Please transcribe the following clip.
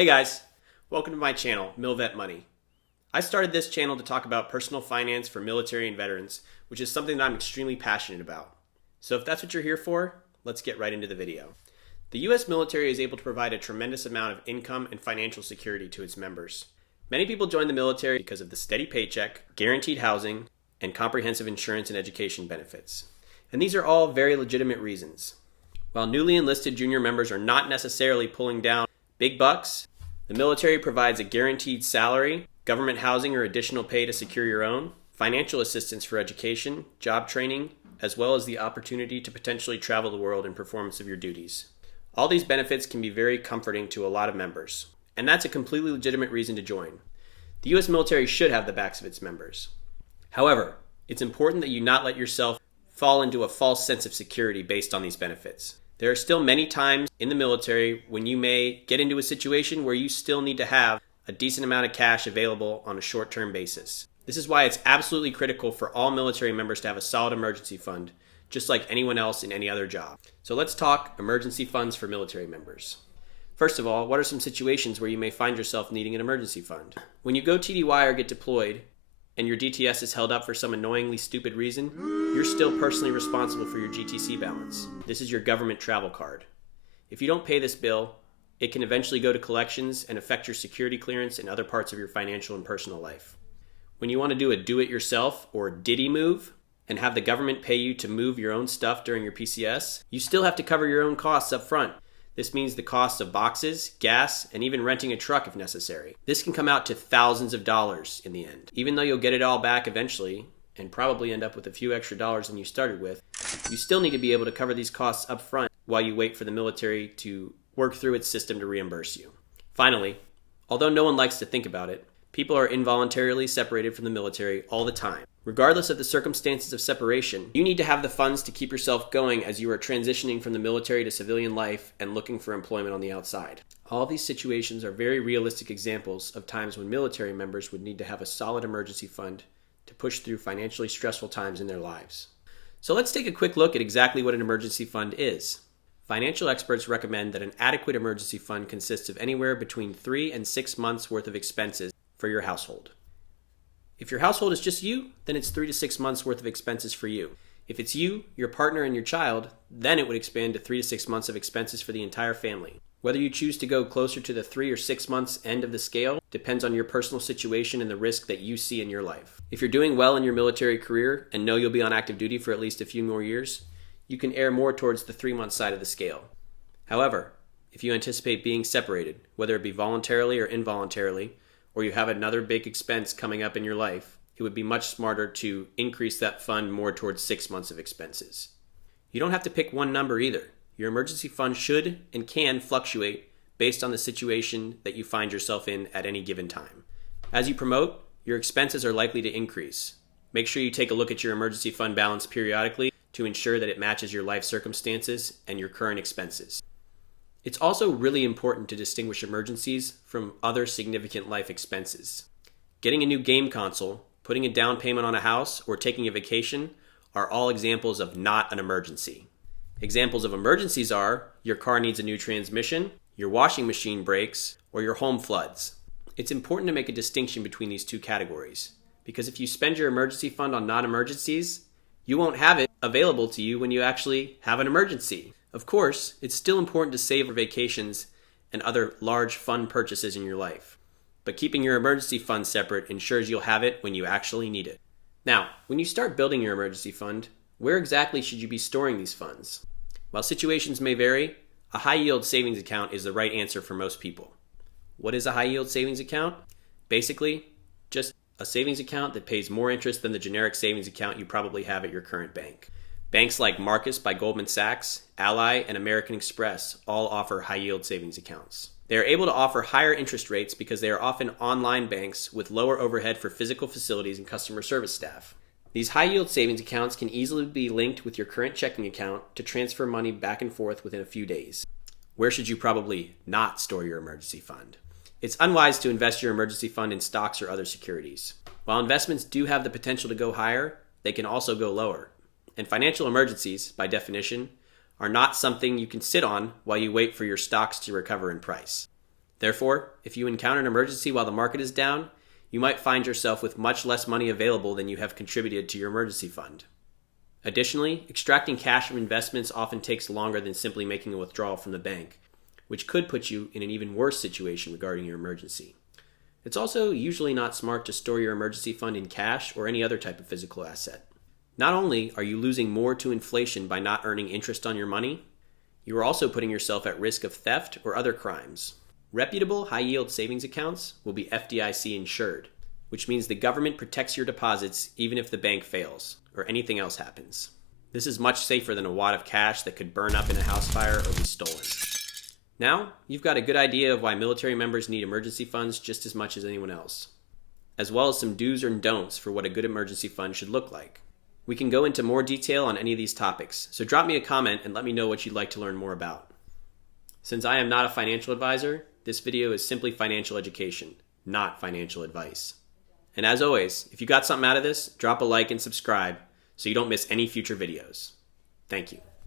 Hey guys, welcome to my channel, MilVet Money. I started this channel to talk about personal finance for military and veterans, which is something that I'm extremely passionate about. So if that's what you're here for, let's get right into the video. The US military is able to provide a tremendous amount of income and financial security to its members. Many people join the military because of the steady paycheck, guaranteed housing, and comprehensive insurance and education benefits. And these are all very legitimate reasons. While newly enlisted junior members are not necessarily pulling down big bucks, the military provides a guaranteed salary, government housing or additional pay to secure your own, financial assistance for education, job training, as well as the opportunity to potentially travel the world in performance of your duties. All these benefits can be very comforting to a lot of members, and that's a completely legitimate reason to join. The US military should have the backs of its members. However, it's important that you not let yourself fall into a false sense of security based on these benefits. There are still many times in the military when you may get into a situation where you still need to have a decent amount of cash available on a short-term basis. This is why it's absolutely critical for all military members to have a solid emergency fund, just like anyone else in any other job. So let's talk emergency funds for military members. First of all, what are some situations where you may find yourself needing an emergency fund? When you go TDY or get deployed, and your DTS is held up for some annoyingly stupid reason, you're still personally responsible for your GTC balance. This is your government travel card. If you don't pay this bill, it can eventually go to collections and affect your security clearance and other parts of your financial and personal life. When you want to do a do-it-yourself or Diddy move and have the government pay you to move your own stuff during your PCS, you still have to cover your own costs up front. This means the cost of boxes, gas, and even renting a truck if necessary. This can come out to thousands of dollars in the end. Even though you'll get it all back eventually, and probably end up with a few extra dollars than you started with, you still need to be able to cover these costs up front while you wait for the military to work through its system to reimburse you. Finally, although no one likes to think about it, people are involuntarily separated from the military all the time. Regardless of the circumstances of separation, you need to have the funds to keep yourself going as you are transitioning from the military to civilian life and looking for employment on the outside. All these situations are very realistic examples of times when military members would need to have a solid emergency fund to push through financially stressful times in their lives. So let's take a quick look at exactly what an emergency fund is. Financial experts recommend that an adequate emergency fund consists of anywhere between 3 and 6 months worth of expenses for your household. If your household is just you, then it's 3 to 6 months worth of expenses for you. If it's you, your partner, and your child, then it would expand to 3 to 6 months of expenses for the entire family. Whether you choose to go closer to the 3 or 6 months end of the scale depends on your personal situation and the risk that you see in your life. If you're doing well in your military career and know you'll be on active duty for at least a few more years, you can err more towards the 3-month side of the scale. However, if you anticipate being separated, whether it be voluntarily or involuntarily, or you have another big expense coming up in your life, it would be much smarter to increase that fund more towards 6 months of expenses. You don't have to pick one number either. Your emergency fund should and can fluctuate based on the situation that you find yourself in at any given time. As you promote, your expenses are likely to increase. Make sure you take a look at your emergency fund balance periodically to ensure that it matches your life circumstances and your current expenses. It's also really important to distinguish emergencies from other significant life expenses. Getting a new game console, putting a down payment on a house, or taking a vacation are all examples of not an emergency. Examples of emergencies are your car needs a new transmission, your washing machine breaks, or your home floods. It's important to make a distinction between these two categories, because if you spend your emergency fund on non-emergencies, you won't have it available to you when you actually have an emergency. Of course, it's still important to save for vacations and other large fund purchases in your life, but keeping your emergency fund separate ensures you'll have it when you actually need it. Now, when you start building your emergency fund, where exactly should you be storing these funds? While situations may vary, a high-yield savings account is the right answer for most people. What is a high-yield savings account? Basically, just a savings account that pays more interest than the generic savings account you probably have at your current bank. Banks like Marcus by Goldman Sachs, Ally, and American Express all offer high-yield savings accounts. They are able to offer higher interest rates because they are often online banks with lower overhead for physical facilities and customer service staff. These high-yield savings accounts can easily be linked with your current checking account to transfer money back and forth within a few days. Where should you probably not store your emergency fund? It's unwise to invest your emergency fund in stocks or other securities. While investments do have the potential to go higher, they can also go lower. And financial emergencies, by definition, are not something you can sit on while you wait for your stocks to recover in price. Therefore, if you encounter an emergency while the market is down, you might find yourself with much less money available than you have contributed to your emergency fund. Additionally, extracting cash from investments often takes longer than simply making a withdrawal from the bank, which could put you in an even worse situation regarding your emergency. It's also usually not smart to store your emergency fund in cash or any other type of physical asset. Not only are you losing more to inflation by not earning interest on your money, you are also putting yourself at risk of theft or other crimes. Reputable high-yield savings accounts will be FDIC insured, which means the government protects your deposits even if the bank fails or anything else happens. This is much safer than a wad of cash that could burn up in a house fire or be stolen. Now, you've got a good idea of why military members need emergency funds just as much as anyone else, as well as some do's and don'ts for what a good emergency fund should look like. We can go into more detail on any of these topics, so drop me a comment and let me know what you'd like to learn more about. Since I am not a financial advisor, this video is simply financial education, not financial advice. And as always, if you got something out of this, drop a like and subscribe so you don't miss any future videos. Thank you.